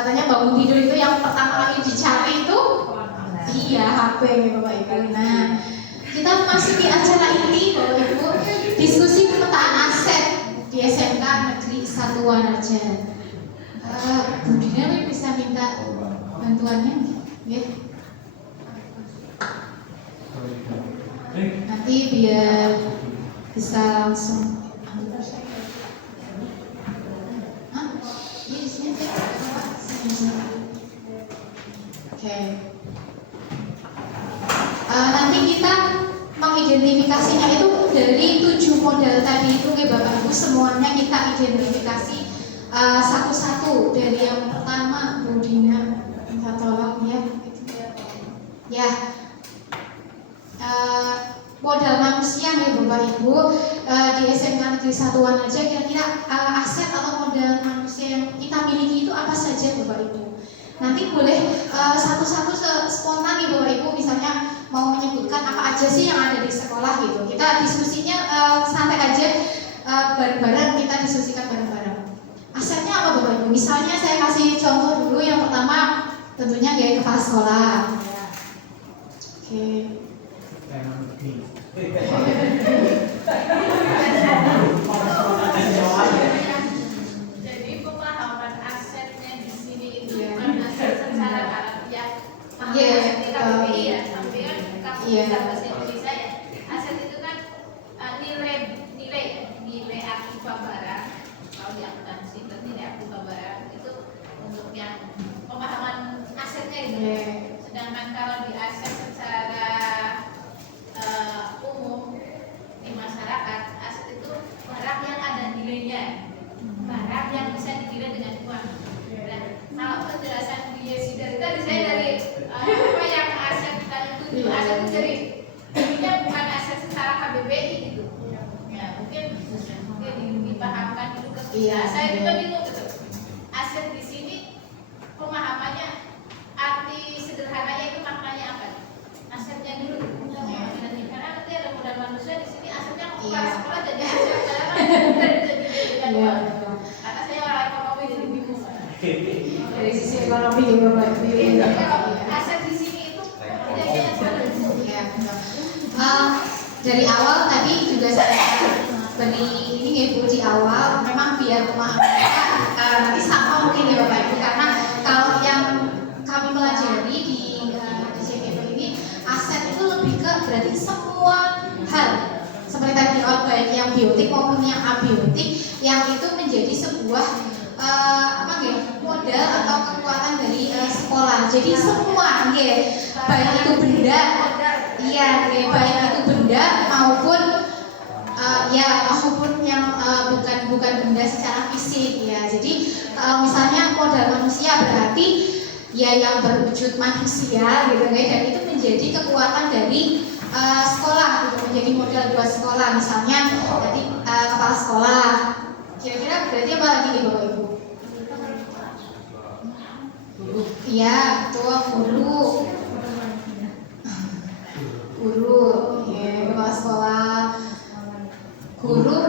Katanya bangun tidur itu yang pertama kali dicari itu iya HP ya Bapak Ibu. Nah, kita memasuki acara ini Bapak Ibu, diskusi pemetaan aset di SMK Negeri 1 Wanaja. Bu Dina bisa minta bantuannya ya. Nanti biar bisa langsung. Hah? Iya di sini aja. Oke. Nanti kita mengidentifikasinya itu dari 7 model tadi itu ya Bapak Ibu, semuanya kita identifikasi satu-satu. Dari yang pertama Bu Dina minta tolong ya. Ya. Modal manusia ya Bapak Ibu, di SMK Negeri 1 Wanaja kira-kira aset atau modal manusia yang kita miliki itu apa saja Bapak Ibu. Nanti boleh satu-satu spontan nih Bapak Ibu, misalnya mau menyebutkan apa aja sih yang ada di sekolah gitu. Kita diskusinya santai aja, bareng-bareng kita diskusikan bareng-bareng. Asetnya apa Bapak Ibu? Misalnya saya kasih contoh dulu, yang pertama tentunya gaya kepala sekolah. Oke. Jadi pemahaman asetnya di sini itu bukan aset secara harfiah. Iya, KPI ya, tapi kan kamu Iya. bahasa Indonesia ya. Aset itu kan nilai akibat barang. Kalau di akuntansi berarti nilai akibat barang itu untuk yang pemahaman asetnya itu. Iya. Sedangkan kalau di aset secara umum di masyarakat, aset itu barang yang ada nilainya, barang yang bisa dinilai dengan uang. Nah, kalau penjelasan di Yesi dari tadi saya dari apa yang aset kita itu aset itu jadi intinya bukan aset secara KBBI gitu. Ya mungkin dipahamkan dulu ke kita. Saya juga bingung gitu. Aset di sini pemahamannya, arti sederhananya itu maknanya apa? Asetnya dulu. Karena nanti ada modal manusia di sini, asetnya kepala sekolah jadi aset karena saya orang ekonomi jadi bingung. Dari sisi ekonomi juga Bapak Ibu. Aset di sini itu yang Iya. Dari awal tadi juga saya beri ini ya Bu, di awal memang biar pemahamannya nanti sama mungkin ya Bapak Ibu, karena kalau yang kami pelajari di CGP ini, aset itu lebih ke berarti semua hal seperti tadi baik yang biotik maupun yang abiotik yang itu menjadi sebuah modal atau kekuatan dari sekolah. Jadi semua baik itu benda, baik itu benda maupun maupun yang bukan benda secara fisik ya. Jadi kalau misalnya modal manusia berarti ya yang berwujud manusia gitu ya, dan itu menjadi kekuatan dari sekolah gitu, menjadi modal buat sekolah. Misalnya tadi kepala sekolah, kira-kira berarti apa lagi nih Bapak Ibu? Iya, betul, guru, ya, kepala sekolah, guru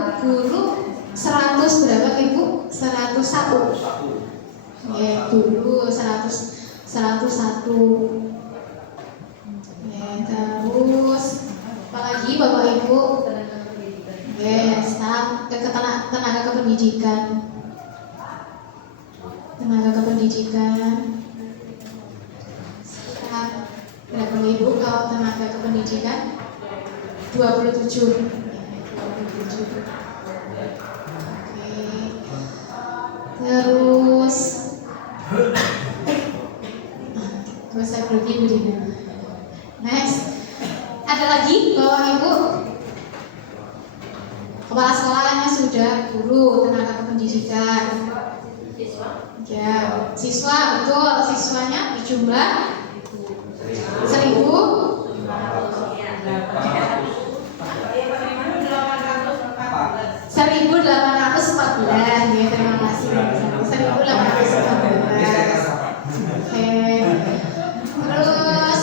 100 berapa Ibu? 101. Ya, guru 101. Ya, terus apalagi Bapak Ibu? Ya, staf tenaga kependidikan. Berapa Ibu kalau tenaga kependidikan? 27. Terus saya berhenti Bu Dina. Next, ada lagi Bapak Ibu? Kepala sekolahnya sudah, guru, tenaga kependidikan. Ya, siswa, betul, siswanya berjumlah 1.814 ya, terima kasih. 1.814. Oke. Terus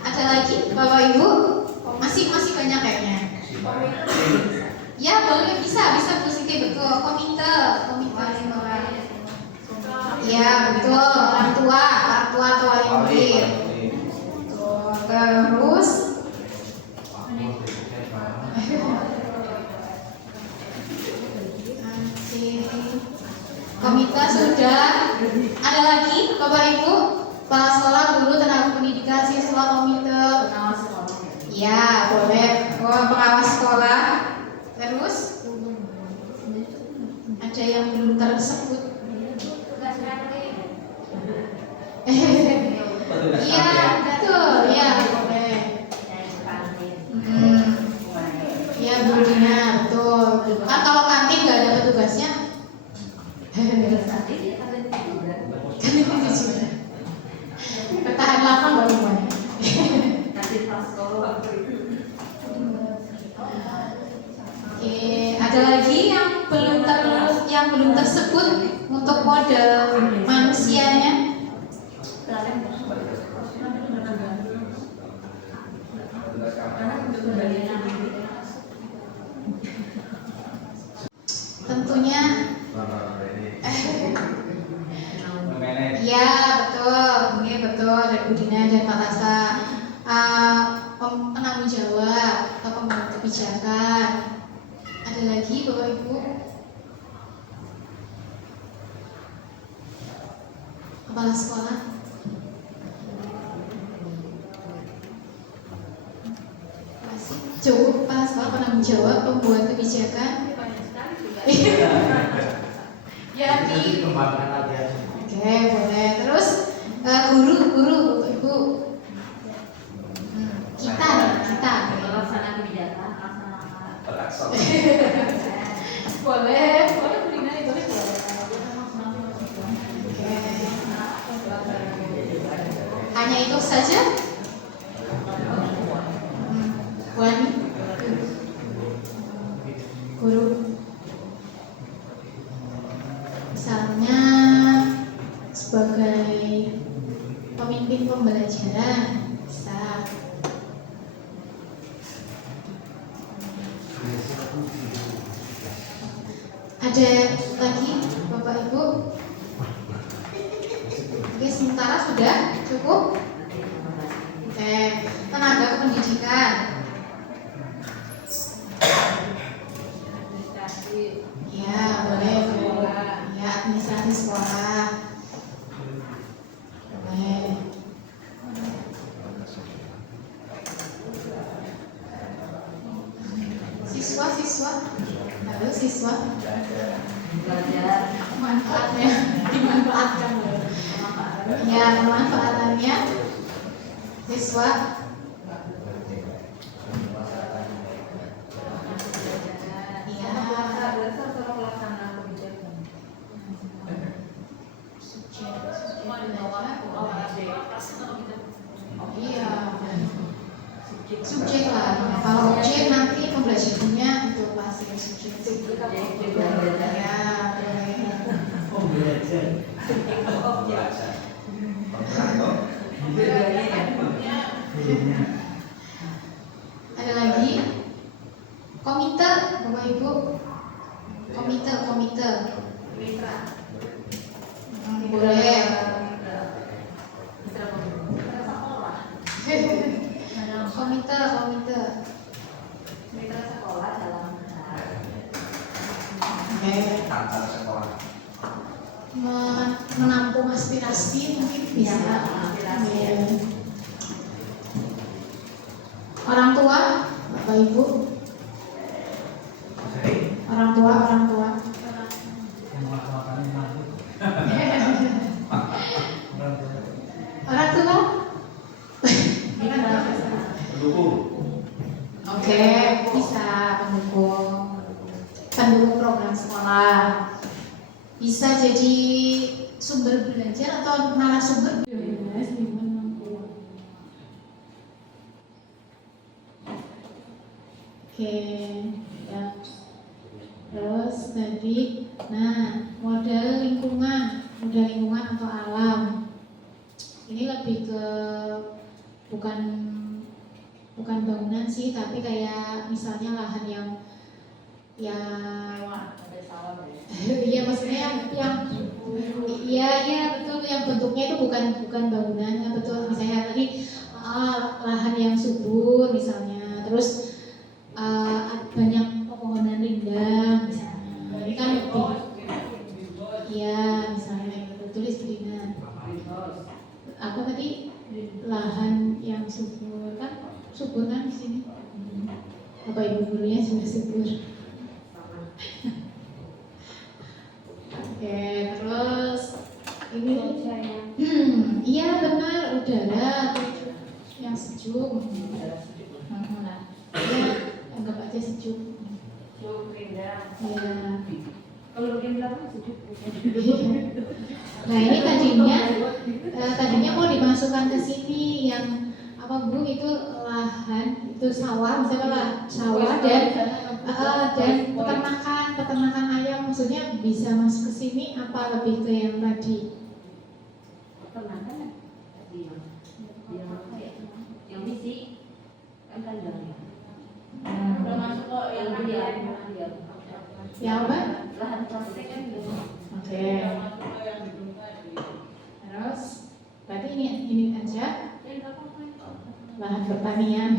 ada lagi Bapak Ibu? Masih banyak kayaknya. Ya boleh, bisa positif, betul. Komite Iya betul, orang tua atau wali murid. Betul. Terus komite sudah. Ada lagi Bapak Ibu, kepala sekolah, guru, tenaga pendidikan, siswa, komite. Ya boleh. Pengawas sekolah. Terus ada yang belum tersebut. Iya betul, ya boleh. Iya Bu Dina, betul. Kan kalau kantin nggak ada petugasnya. Bertahan lama baru mulai. Ada lagi yang belum tersebut untuk model manusianya. Tentunya ya betul, ini betul dari Bu Dina dan Pak Tasa. Penanggung jawab atau pembuat kebijakan. Ada lagi Bapak Ibu? Kepala sekolah? Masih cukup kepala sekolah, penanggung jawab, pembuat kebijakan. Ya di. Oke boleh. Terus guru Ibu. Kita. Pelaksana kebijakan, Boleh Bu Dina itu boleh. Hanya itu saja. Wani. Guru. Misalnya sebagai pemimpin pembelajaran bisa. Ada lagi Bapak Ibu? Oke, sementara sudah cukup. Oke, tenaga pendidikan. Ya, boleh Bu. Ya, administrasi sekolah. Boleh. Siswa. Halo siswa. belajar Manfaatnya dimanfaatkan. Ya, manfaatannya siswa. Iya. Iya. Subjek lah. Kalau objek nanti pembelajarannya itu pasti subjek. Ya, ada lagi komite Bapak Ibu, komite boleh. Komite mitra sekolah dalam menampung aspirasi mungkin bisa. Orang tua Bapak Ibu, orang tua oke, bisa pendukung program sekolah, bisa jadi sumber belajar atau narasumber. Oke, ya. Terus tadi, model lingkungan atau alam. Ini lebih ke bukan bangunan sih, tapi kayak misalnya lahan yang iya maksudnya yang Iya betul, yang bentuknya itu bukan bangunannya, betul. Misalnya tadi lahan yang subur misalnya, terus banyak pepohonan rindang misalnya. Ini kan lebih, iya misalnya kayak gitu. Tulis dengan apa tadi, lahan yang subur kan di sini. Bapak Ibu gurunya sudah subur. Oke, terus ini iya benar, udara yang sejuk. Nah, ya anggap aja sejuk. Ya. Kalau rindang sejuk. Nah ini tadinya mau dimasukkan ke sini yang apa Bu, itu lahan, itu sawah, misalnya sawah dan peternakan ayam, maksudnya bisa masuk ke sini apa lebih ke yang tadi? Peternakan yang apa ya? Yang misi kan kandang. Udah masuk kok yang kandang. Yang apa? Lahan plastik kan gitu. Oke. Terus berarti ini aja lahan pertanian.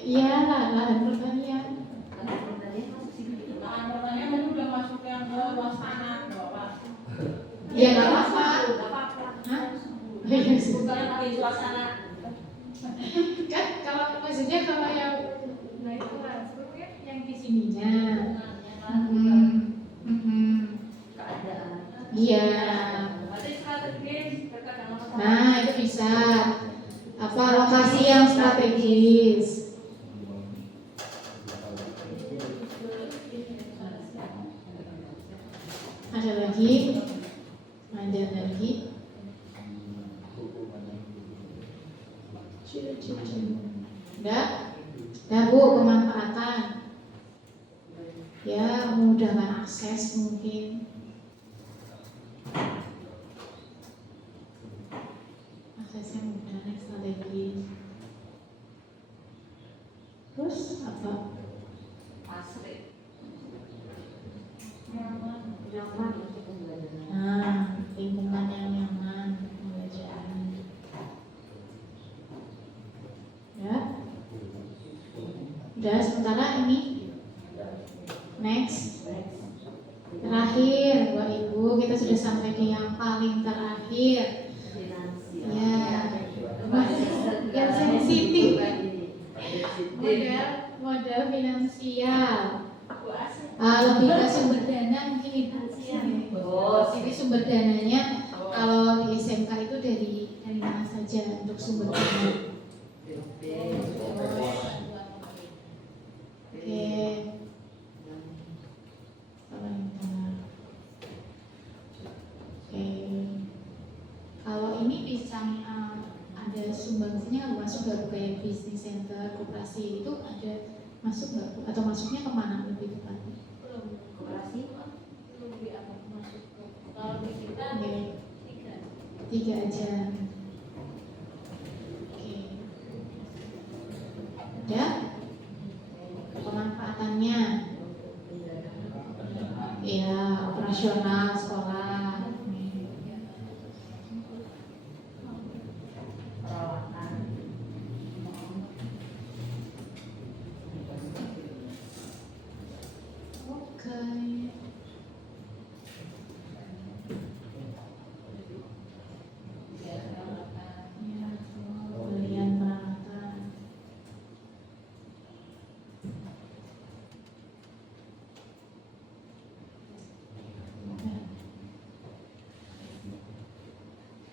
Iya, lahan pertanian. Lahan pertanian itu udah masuk yang ke luas tanah, Bapak. Ya nggak apa-apa. Hah? Bukan lagi suasana. Kan kalau maksudnya kalau yang itu yang di sininya. Keadaan. Iya. Nah, itu bisa. Apa lokasi yang strategis? Ada lagi? Udah Bu, pemanfaatan. Ya, memudahkan akses mungkin. Aksesnya mudah, strategis. Terus apa? Pasri. Nah, lingkungan yang nyaman pembelajaran. Ya. Udah, sementara ini. Next. Terakhir, Bapak Ibu, kita sudah sampai di yang paling terakhir. Ya, yang sensitif. Modal finansial. Lebih ke sumber dana mungkin Ibu. Jadi sumber dananya kalau di SMK itu dari mana saja untuk sumber dana? Oke. Kalau ini bisa ada sumbangsinya masuk nggak kayak bisnis center, koperasi itu ada masuk nggak Bu? Atau masuknya kemana lebih tepatnya? Koperasi belum masuk. Kalau di kita tiga aja. Oke. Ada pemanfaatannya? Ya, operasional sekolah.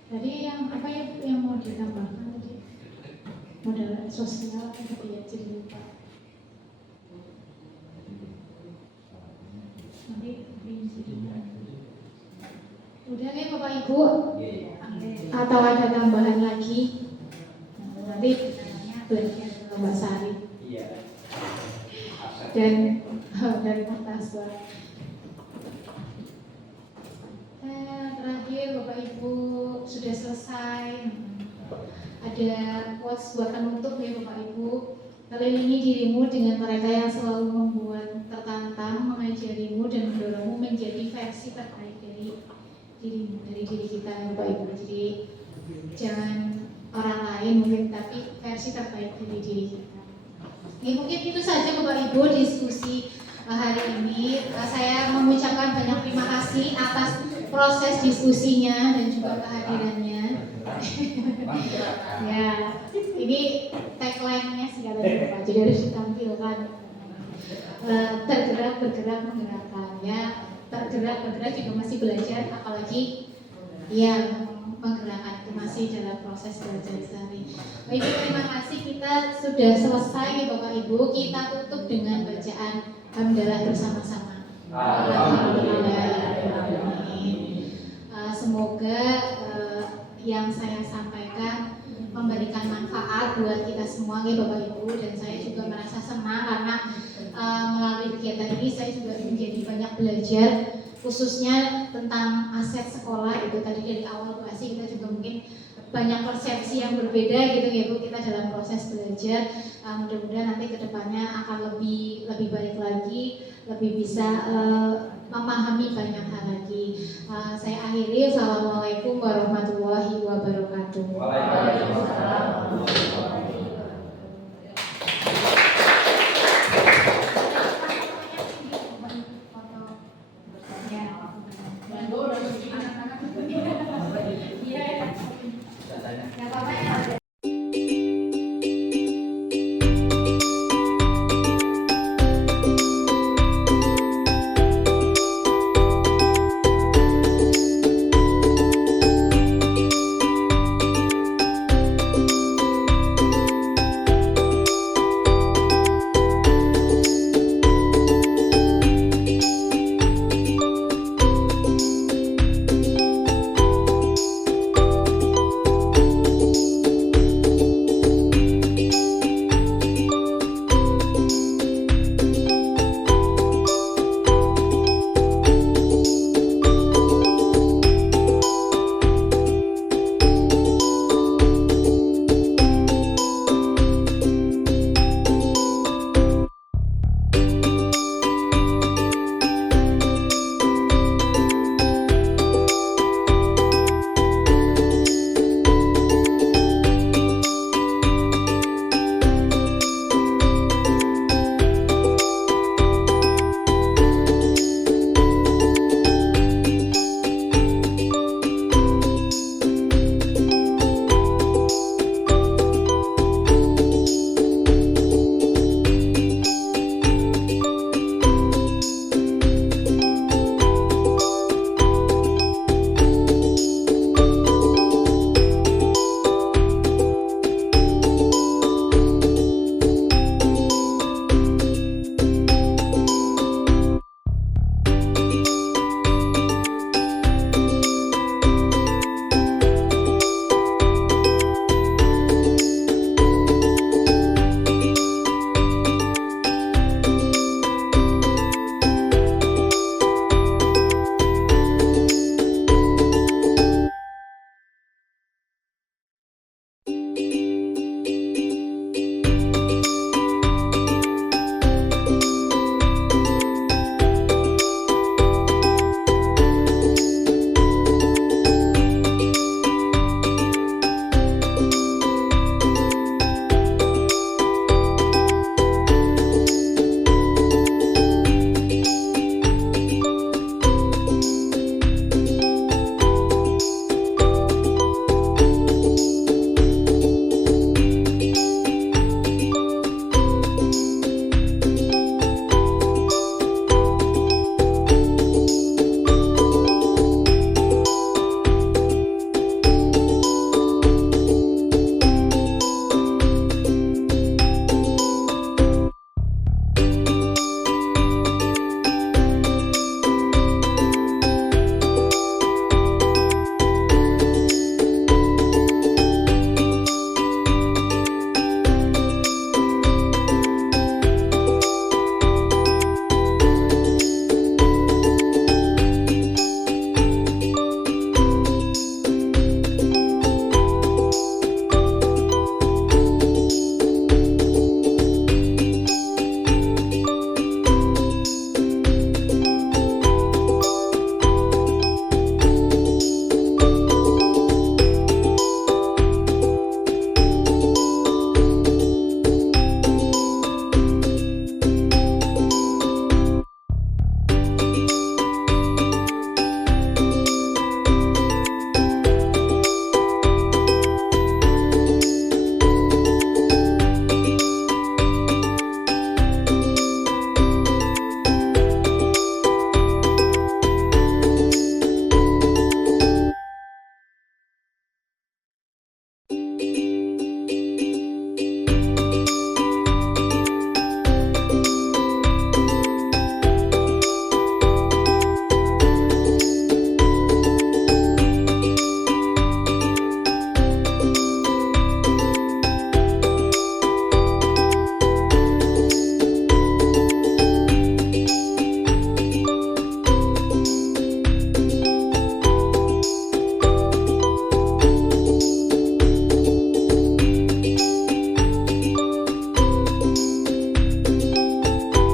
Tadi yang apa ya yang mau ditambahkan tadi? Modal sosial gitu ya, jadi lupa. Nanti udah nih Bapak Ibu? Atau ada tambahan lagi? Nanti belajar Mbak Sari. Dan dari Mas Taswa. Terakhir Bapak Ibu sudah selesai. Ada quotes buat penutup ya Bapak Ibu. Kelilingi dirimu dengan mereka yang selalu membuat tertantang, mengajarimu dari diri kita ya Bapak Ibu. Jadi jangan orang lain mungkin, tapi versi terbaik dari diri kita. Ya, mungkin itu saja Bapak Ibu diskusi hari ini. Saya mengucapkan banyak terima kasih atas proses diskusinya dan juga kehadirannya. Ya, ini tagline-nya segalanya Pak, jadi harus ditampilkan. Tergerak, bergerak, menggerakkan. Ya, tergerak, bergerak juga masih belajar, apalagi yang menggerakkan itu masih dalam proses belajar sehari. Baik, terima kasih, kita sudah selesai ya Bapak Ibu. Kita tutup dengan bacaan hamdalah bersama-sama. Semoga yang saya sampaikan memberikan manfaat buat kita semua ya Bapak Ibu, dan saya juga merasa senang karena melalui kegiatan ini saya juga menjadi banyak belajar, khususnya tentang aset sekolah. Itu tadi dari awal Bu Asih kita juga mungkin banyak persepsi yang berbeda gitu ya Bu, kita dalam proses belajar. Mudah-mudahan nanti kedepannya akan lebih baik lagi, lebih bisa memahami banyak hal lagi. Saya akhiri, Assalamualaikum warahmatullahi wabarakatuh. Waalaikumsalam.